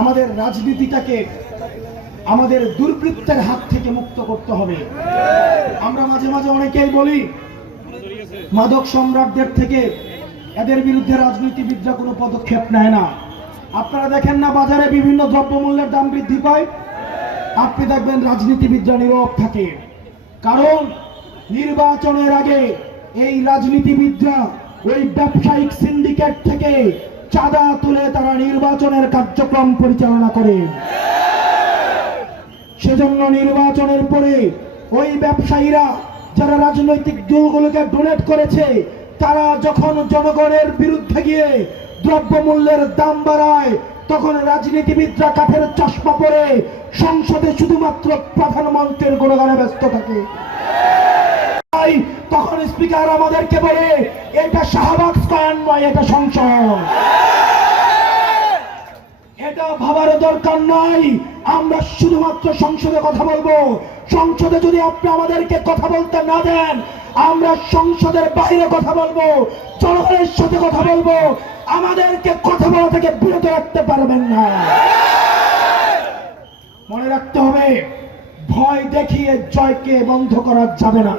আমাদের রাজনীতিটাকে আমাদের দুর্বৃত্তের হাত থেকে মুক্ত করতে হবে। আমরা মাঝে মাঝে অনেকেই বলি মাদক সম্রাটদের থেকে এদের বিরুদ্ধে রাজনীতিবিদরা কোনো পদক্ষেপ নেয় না। আপনারা দেখেন না বাজারে বিভিন্ন দ্রব্যমূল্যের দাম বৃদ্ধি পায়, আপনি দেখবেন রাজনীতিবিদরা নীরব থাকে। কারণ নির্বাচনের আগে এই রাজনীতিবিদরা ওই ব্যবসায়িক সিন্ডিকেট থেকে চাঁদা তুলে তারা নির্বাচনের কার্যক্রম পরিচালনা করে। সেজন্য নির্বাচনের পরে ওই ব্যবসায়ীরা যারা রাজনৈতিক দলগুলোকে ডোনেট করেছে, তারা যখন জনগণের বিরুদ্ধে গিয়ে দ্রব্যমূল্যের দাম বাড়ায়, তখন রাজনীতিবিদরা কাঠের চশমা পরে সংসদে শুধুমাত্র প্রধানমন্ত্রীর গুণগানে ব্যস্ত থাকে। তখন স্পিকার আমাদেরকে বলে এটা শাহবাগ স্কয়ার নয়, এটা সংসদ। এটা ভাবার দরকার নাই। আমরা শুধুমাত্র সংসদে কথা বলবো। সংসদে যদি আপনি আমাদেরকে কথা বলতে না দেন, আমরা সংসদের বাইরে কথা বলবো, জনগণের সাথে কথা বলবো। আমাদেরকে কথা বলা থেকে বিরত রাখতে পারবেন না। মনে রাখতে হবে, ভয় দেখিয়ে জয়কে বন্ধ করা যাবে না।